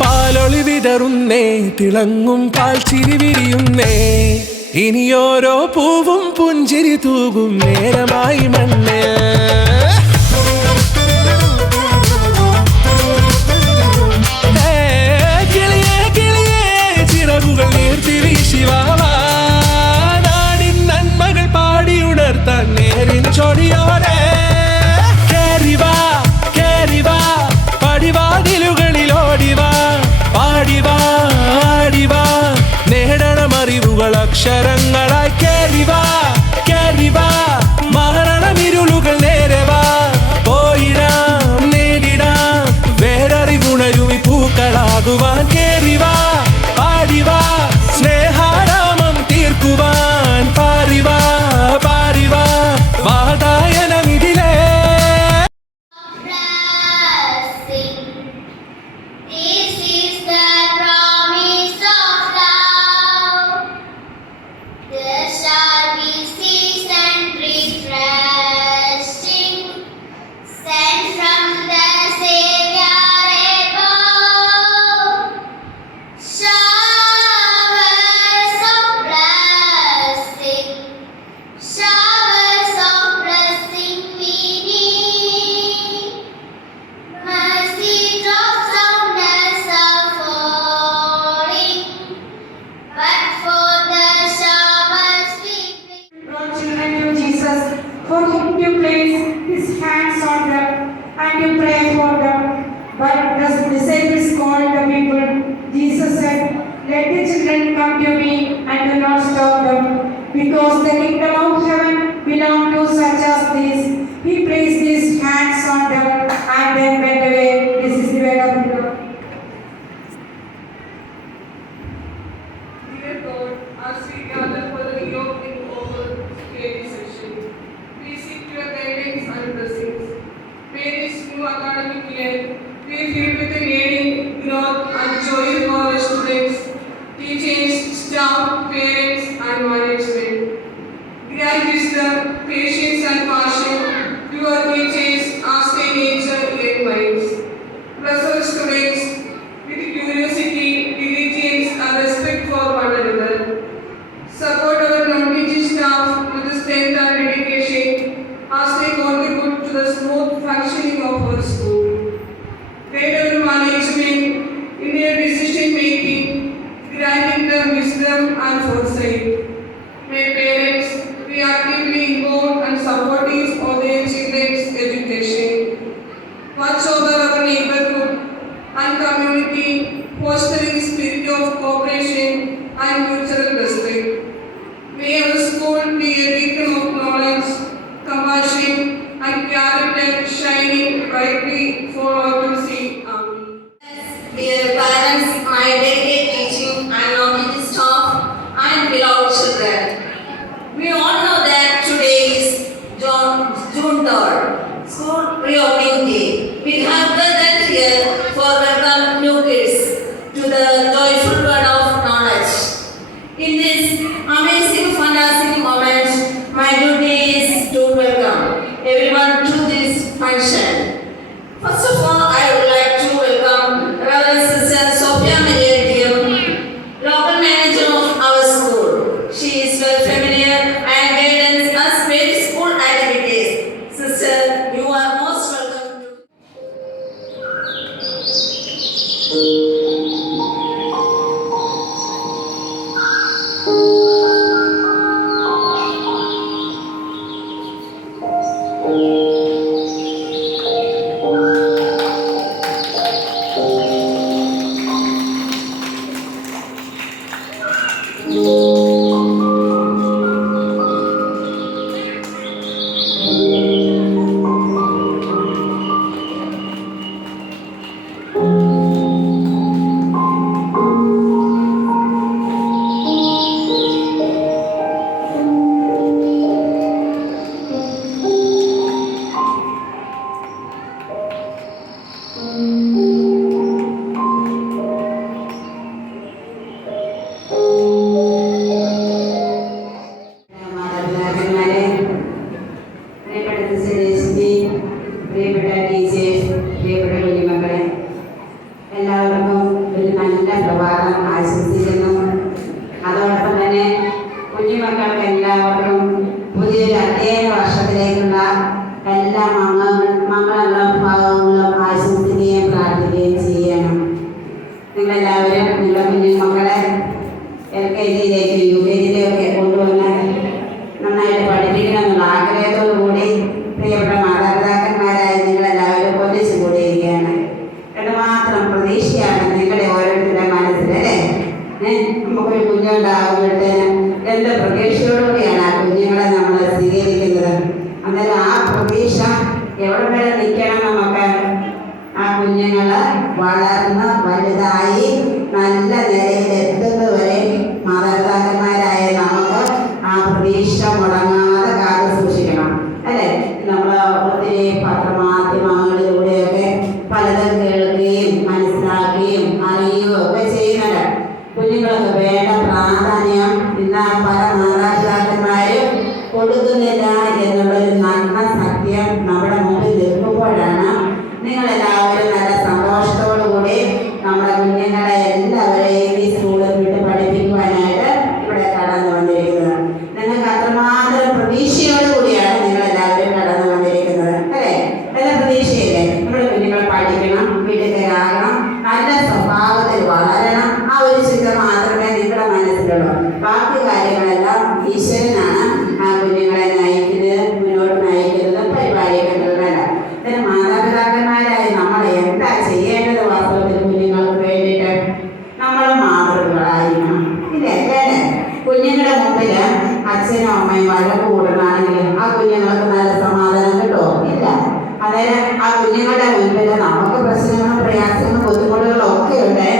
പാലൊളി വിതറുന്നേ, തിളങ്ങും പാൽ ചിരി വിരിയുന്നേ, ഇനിയോരോ പൂവും പുഞ്ചിരി തൂകും നേരമായി മണ്ണ്. കിളിയേ കിളിയേ ചിറകുകൾ നീർത്തി വീശിവാവാ, നാടിൻ നന്മകൾ പാടിയുണർത്താൻ നേരിൻ ചൊടിയോടെ. കേറിവാ കേറിവാ പടിവാതിലുകളിൽ ഓടിവാ, പാടിവാ ആടിവാ നേടണമറിവുകൾ അക്ഷരങ്ങളായി. കേറിവാ കേറിവാ മരണമിരുളുകൾ നേരവാ, പോയിടാം നേടിടാം വേററിവുണരുമി പൂക്കളാകുവാൻ. കേറിവാ പാടിവാ സ്നേഹാരാമം തീർക്കുവാൻ, പാറിവാ പാറിവാ വാതായനമിതിലേ. For him to place his hands on them and to pray for them. But the disciples called the people. Jesus said, "Let the children come to me and do not stop them, because the kingdom of heaven belongs to such as these." He placed his hands on them and then went away. This is the word of the Lord. Dear God, as we gather for the reopening of our KD session, we seek your guidance and blessings. May this new academic year be filled with learning, growth and joy for our students, teachers, staff, parents and management. Grant wisdom, patience and passion to our teachers as they nurture young minds. Bless our students with curiosity, diligence and respect for one another. Support our non-teaching staff with the strength and dedication as they contribute to the smooth functioning of our school. Guide our management in their decision making, granting them wisdom and foresight. May parents be actively involved and supportive of their children's education. Watch over our neighborhood and community, fostering spirit of cooperation and mutual respect. May our school be a beacon of knowledge, compassion and character shining brightly for all to see. Amen. Dear parents, my delegate teaching and non-teaching staff and beloved children, we all know that today is June 3rd, school reopening day. We have gathered here for welcome new kids to the joyful world of knowledge. In this amazing, fantastic moment, my duty is to welcome everyone to this function. First of all, I would like to welcome Reverend Sister Sophia Maria Diam, local manager of our school. She is well familiar and മക്കൾക്ക് എല്ലാവർക്കും പുതിയൊരു അധ്യയന വർഷത്തിലേക്കുള്ള എല്ലാ മംഗളങ്ങളും ഭാവങ്ങളും ആശംസിക്കുകയും പ്രാർത്ഥിക്കുകയും ചെയ്യണം. നിങ്ങളെല്ലാവരും നിങ്ങളുടെ കുഞ്ഞുമക്കളെ LKG-യിലേക്കും UKG-യിലേക്കും കൊണ്ടുവന്ന് നന്നായിട്ട് പഠിപ്പിക്കണമെന്നുള്ള ആഗ്രഹത്തോടു കൂടി പ്രിയപ്പെട്ട മാതാപിതാക്കന്മാരായ നിങ്ങളെല്ലാവരും ഒന്നിച്ചു കൂടിയിരിക്കുകയാണ്. എന്തുമാത്രം പ്രതീക്ഷയാണ് നിങ്ങളുടെ ഓരോരുത്തരുടെ മനസ്സിൽ അല്ലേ? നമുക്കൊരു കുഞ്ഞുണ്ടാകുമ്പോഴത്തേന് എന്ത് പ്രതീക്ഷയോടുകൂടിയാണ് ആ കുഞ്ഞുങ്ങളെ നമ്മൾ സ്വീകരിക്കുന്നത്. അന്നേരം ആ പ്രതീക്ഷ എവിടെ വരെ നിൽക്കണം? നമുക്ക് ആ കുഞ്ഞുങ്ങൾ വളർന്ന് വലുതായി നല്ല നിലയിൽ എത്തുന്നതുവരെ മാതാപിതാക്കന്മാരായ നമുക്ക് ആ പ്രതീക്ഷ മുടങ്ങാതെ കാത്തു സൂക്ഷിക്കണം അല്ലേ? നമ്മൾ ഒത്തിരി പത്രമാധ്യമങ്ങളിലൂടെയൊക്കെ പലതും കേൾക്കുകയും മനസ്സിലാക്കുകയും അറിയുകയും ഒക്കെ ചെയ്യുന്നുണ്ട്. കുഞ്ഞുങ്ങൾക്ക് വേണ്ട പ്രാധാന്യം ഇന്ന് പല മാതാപിതാക്കന്മാരും കൊടുക്കുന്നില്ല എന്നുള്ളൊരു നഗ്ന സത്യം നമ്മുടെ മുമ്പിൽ നിൽക്കുമ്പോഴാണ് നിങ്ങളെല്ലാവരും നല്ല സന്തോഷത്തോടു കൂടി നമ്മുടെ കുഞ്ഞുങ്ങളെ എല്ലാവരെയും ഈ സ്കൂളിൽ വിട്ട് പഠിപ്പിക്കുവാനായിട്ട് ഇവിടെ കടന്നു വന്നിരിക്കുന്നത്. നിങ്ങൾക്ക് അത്രമാത്രം പ്രതീക്ഷയോടുകൂടിയാണ് നിങ്ങളെല്ലാവരും കടന്നു വന്നിരിക്കുന്നത് അല്ലേ? നല്ല പ്രതീക്ഷയില്ലേ? നമ്മുടെ കുഞ്ഞുങ്ങൾ പഠിക്കണം, വീട്ടുകാരാകണം, നല്ല സ്വഭാവത്തിൽ വളരണം. ആ ഒരു ചിന്ത മാത്രമേ നിങ്ങളുടെ മനസ്സിലുള്ളൂ. ബാക്കി കാര്യങ്ങളെല്ലാം ഈശ്വരനാണ് ആ കുഞ്ഞുങ്ങളെ നയിക്കുന്നത്, മുന്നോട്ട് നയിക്കുന്നത്, പരിപാലിക്കുന്നതല്ല. ഇതിന് മാതാപിതാക്കന്മാരായി നമ്മൾ എന്താ ചെയ്യേണ്ടത്? വാസ്തവത്തിൽ കുഞ്ഞുങ്ങൾക്ക് വേണ്ടിയിട്ട് നമ്മൾ മാതൃകളായിരിക്കണം ഇല്ലേ? കുഞ്ഞുങ്ങളുടെ മുമ്പിൽ അച്ഛനും അമ്മയും വഴക്ക് കൂടുകയാണെങ്കിൽ ആ കുഞ്ഞുങ്ങൾക്ക് നല്ല സമാധാനം കിട്ടുമോ? ഇല്ല. അന്നേരം ആ കുഞ്ഞുങ്ങളുടെ മുൻപിൽ നമുക്ക് പ്രശ്നങ്ങളും പ്രയാസങ്ങളും ബുദ്ധിമുട്ടുകളും ഒക്കെ ഉണ്ട്.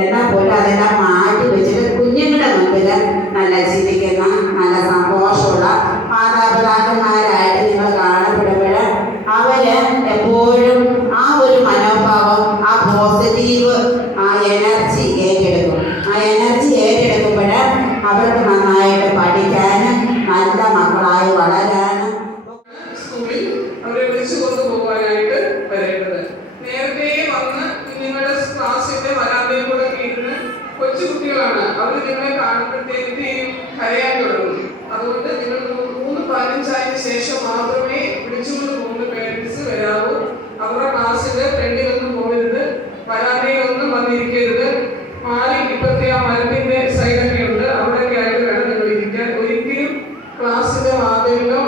എന്നാൽ പോലും അതെല്ലാം മാറ്റി വെച്ചിട്ട് കുഞ്ഞുങ്ങളുടെ മുൻപിൽ നല്ല ചിന്തിക്കുന്ന നല്ല സന്തോഷമുള്ള മാതാപിതാക്കന്മാരായിട്ട് നിങ്ങൾ കാണപ്പെടുമ്പോൾ അവര് എപ്പോഴും ആ ഒരു മനോഭാവം, ആ പോസിറ്റീവ്, ആ എനർജി ഏറ്റെടുക്കും. ആ എനർജി ഏറ്റെടുക്കുമ്പോൾ അവർക്ക് നന്നായിട്ട് പഠിക്കാനും നല്ല മക്കളായി വളരാനും സ്കൂളിൽ അവരെ വിളിച്ചു കൊണ്ടുപോകാനായിട്ട് വരേണ്ടത്. നേരത്തെ വന്ന് നിങ്ങളുടെ ക്ലാസ്സിന്റെ വരാന്തയിൽ കൂടെ ഇരുന്ന് കൊച്ചുകുട്ടികളാണ്. അവർ നിങ്ങളെ കാണുമ്പോഴത്തേക്കും കരയാൻ തുടങ്ങും. അതുകൊണ്ട് നിങ്ങൾ 3:15 ശേഷം മാത്രമേ വിളിച്ചുകൊണ്ട് പോകുന്ന പേരൻസ് വരാവൂ. അവരുടെ ക്ലാസ്സിന്റെ ഫ്രണ്ടിലൊന്നും പോകരുത്, വരാന്തയിലൊന്നും വന്നിരിക്കരുത്. മാറി ഇപ്പോഴത്തെ ആ മരത്തിന്റെ സൈഡൊക്കെ ഉണ്ട്, അവിടെയൊക്കെ ആയിട്ട് വേണം നിങ്ങൾ ഇരിക്കാൻ. ഒരിക്കലും ക്ലാസ്സിന്റെ വാതിലിലോ